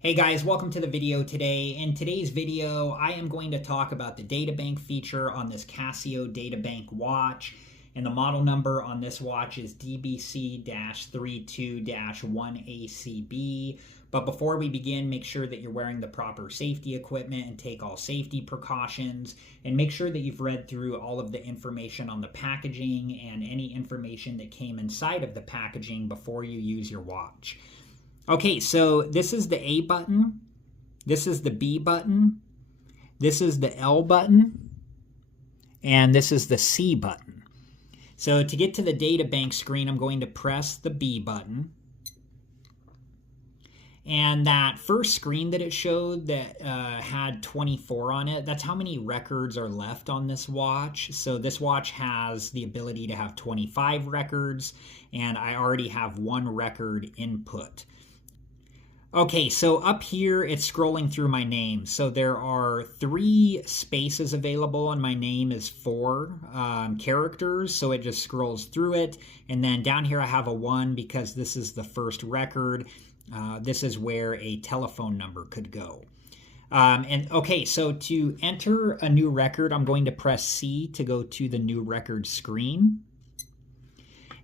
Hey guys, welcome to the video today. In today's video, I am going to talk about the databank feature on this Casio databank watch. And the model number on this watch is DBC-32-1ACB. But before we begin, make sure that you're wearing the proper safety equipment and take all safety precautions. And make sure that you've read through all of the information on the packaging and any information that came inside of the packaging before you use your watch. Okay, so this is the A button, this is the B button, this is the L button, and this is the C button. So to get to the data bank screen, I'm going to press the B button. And that first screen that it showed that had 24 on it, that's how many records are left on this watch. So this watch has the ability to have 25 records, and I already have one record input. Okay, so up here it's scrolling through my name. So there are 3 spaces available and my name is 4 characters. So it just scrolls through it. And then down here I have a 1 because this is the first record. This is where a telephone number could go. Okay, so to enter a new record, I'm going to press C to go to the new record screen.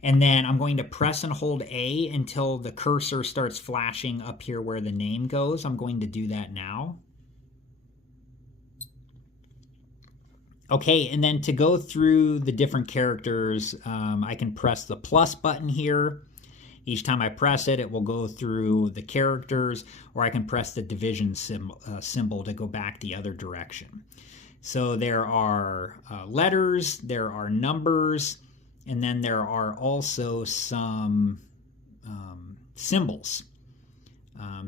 And then I'm going to press and hold A until the cursor starts flashing up here where the name goes. I'm going to do that now. Okay, and then to go through the different characters, I can press the plus button here. Each time I press it, it will go through the characters, or I can press the division symbol to go back the other direction. So there are letters, there are numbers, and then there are also some symbols.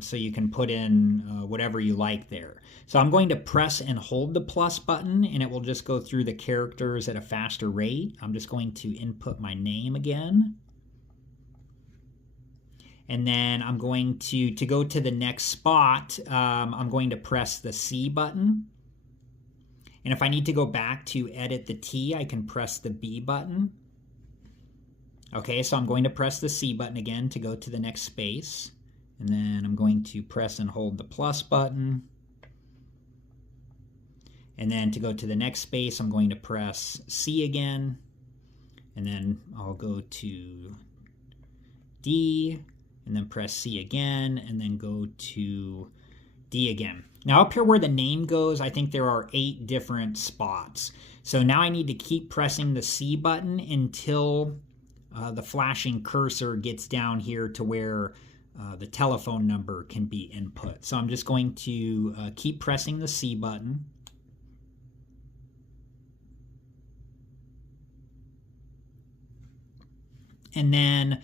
So you can put in whatever you like there. So I'm going to press and hold the plus button, and it will just go through the characters at a faster rate. I'm just going to input my name again. And then I'm going to go to the next spot, I'm going to press the C button. And if I need to go back to edit the T, I can press the B button. Okay, so I'm going to press the C button again to go to the next space. And then I'm going to press and hold the plus button. And then to go to the next space, I'm going to press C again. And then I'll go to D, and then press C again, and then go to D again. Now up here where the name goes, I think there are 8 different spots. So now I need to keep pressing the C button until the flashing cursor gets down here to where the telephone number can be input. So I'm just going to keep pressing the C button. And then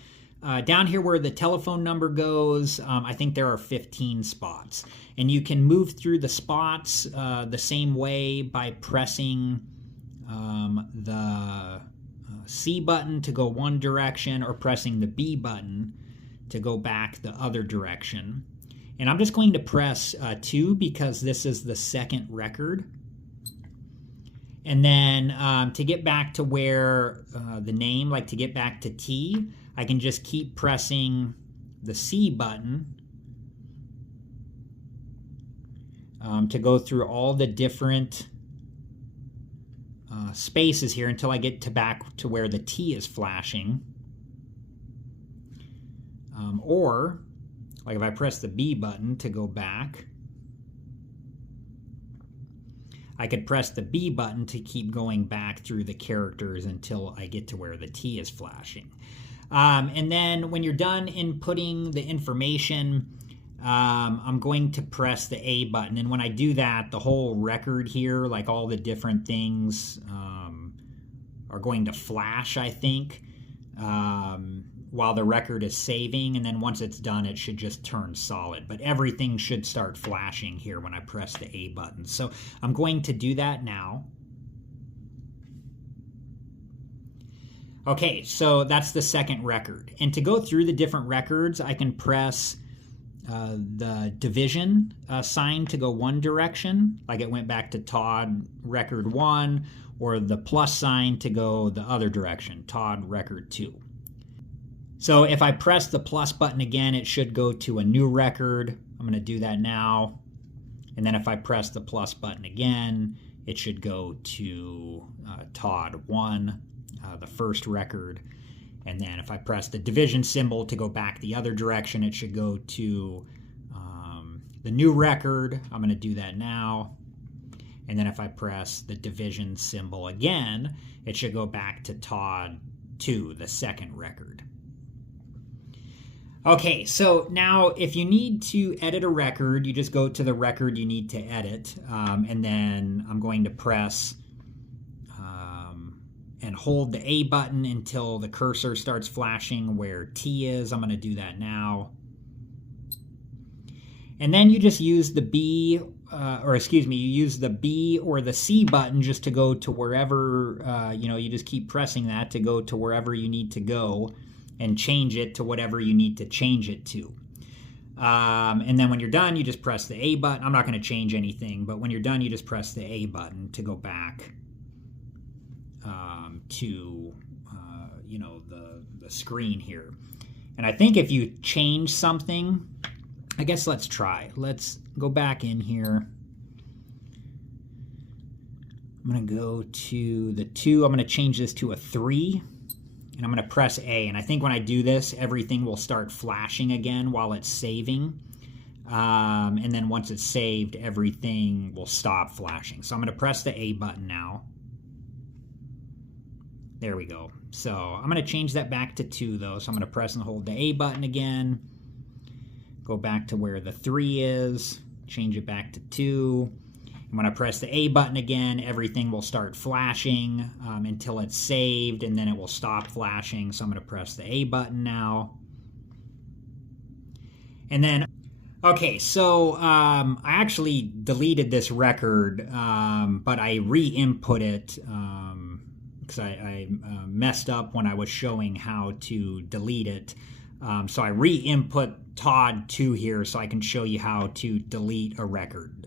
down here where the telephone number goes, I think there are 15 spots. And you can move through the spots the same way by pressing the C button to go one direction, or pressing the B button to go back the other direction. And I'm just going to press 2 because this is the second record. And then to get back to where the name, like to get back to T, I can just keep pressing the C button to go through all the different spaces here until I get back to where the T is flashing. Or, like if I press the B button to go back, I could press the B button to keep going back through the characters until I get to where the T is flashing. And then when you're done inputting the information, I'm going to press the A button. And when I do that, the whole record here, like all the different things, are going to flash, I think, while the record is saving. And then once it's done, it should just turn solid. But everything should start flashing here when I press the A button. So I'm going to do that now. Okay, so that's the second record. And to go through the different records, I can press the division sign to go one direction, like it went back to Todd record 1, or the plus sign to go the other direction, Todd record 2. So if I press the plus button again, it should go to a new record. I'm going to do that now. And then if I press the plus button again, it should go to Todd 1, the first record. And then if I press the division symbol to go back the other direction, it should go to the new record. I'm going to do that now. And then if I press the division symbol again, it should go back to Todd 2, the second record. Okay, so now if you need to edit a record, you just go to the record you need to edit, and then I'm going to press and hold the A button until the cursor starts flashing where T is. I'm going to do that now. And then you just use the B, you use the B or the C button just to go to wherever, you just keep pressing that to go to wherever you need to go and change it to whatever you need to change it to. And then when you're done, you just press the A button. I'm not going to change anything, but when you're done, you just press the A button to go back to, the screen here. And I think if you change something, I guess let's try. Let's go back in here. I'm going to go to the 2. I'm going to change this to a 3. And I'm going to press A. And I think when I do this, everything will start flashing again while it's saving. And then once it's saved, everything will stop flashing. So I'm going to press the A button now. There we go. So I'm going to change that back to 2, though. So I'm going to press and hold the A button again. Go back to where the 3 is. Change it back to 2. And when I press the A button again, everything will start flashing until it's saved, and then it will stop flashing. So I'm going to press the A button now. And then, okay, so I actually deleted this record, but I re-input it because I messed up when I was showing how to delete it. So I re-input Todd 2 here so I can show you how to delete a record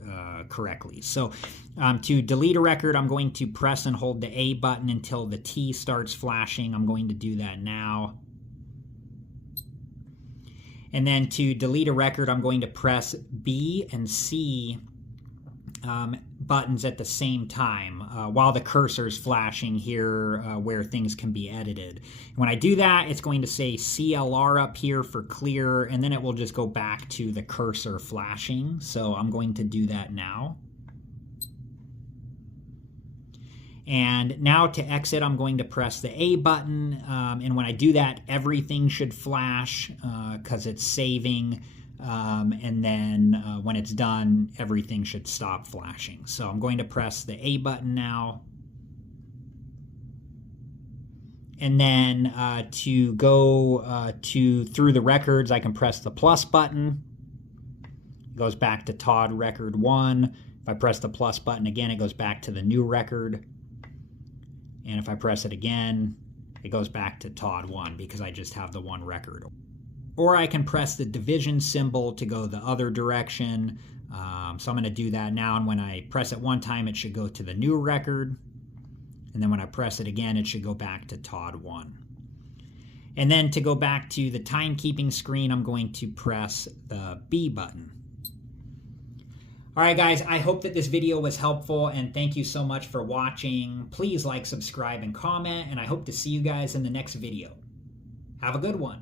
correctly. So to delete a record, I'm going to press and hold the A button until the T starts flashing. I'm going to do that now. And then to delete a record, I'm going to press B and C buttons at the same time while the cursor is flashing here where things can be edited. And when I do that, it's going to say CLR up here for clear, and then it will just go back to the cursor flashing. So I'm going to do that now. And now to exit, I'm going to press the A button, and when I do that, everything should flash because it's saving. And then when it's done, everything should stop flashing. So I'm going to press the A button now. And then to go through the records, I can press the plus button. It goes back to Todd record 1. If I press the plus button again, it goes back to the new record. And if I press it again, it goes back to Todd 1 because I just have the one record. Or I can press the division symbol to go the other direction. So I'm going to do that now. And when I press it one time, it should go to the new record. And then when I press it again, it should go back to Todd 1. And then to go back to the timekeeping screen, I'm going to press the B button. All right, guys, I hope that this video was helpful, and thank you so much for watching. Please like, subscribe, and comment, and I hope to see you guys in the next video. Have a good one.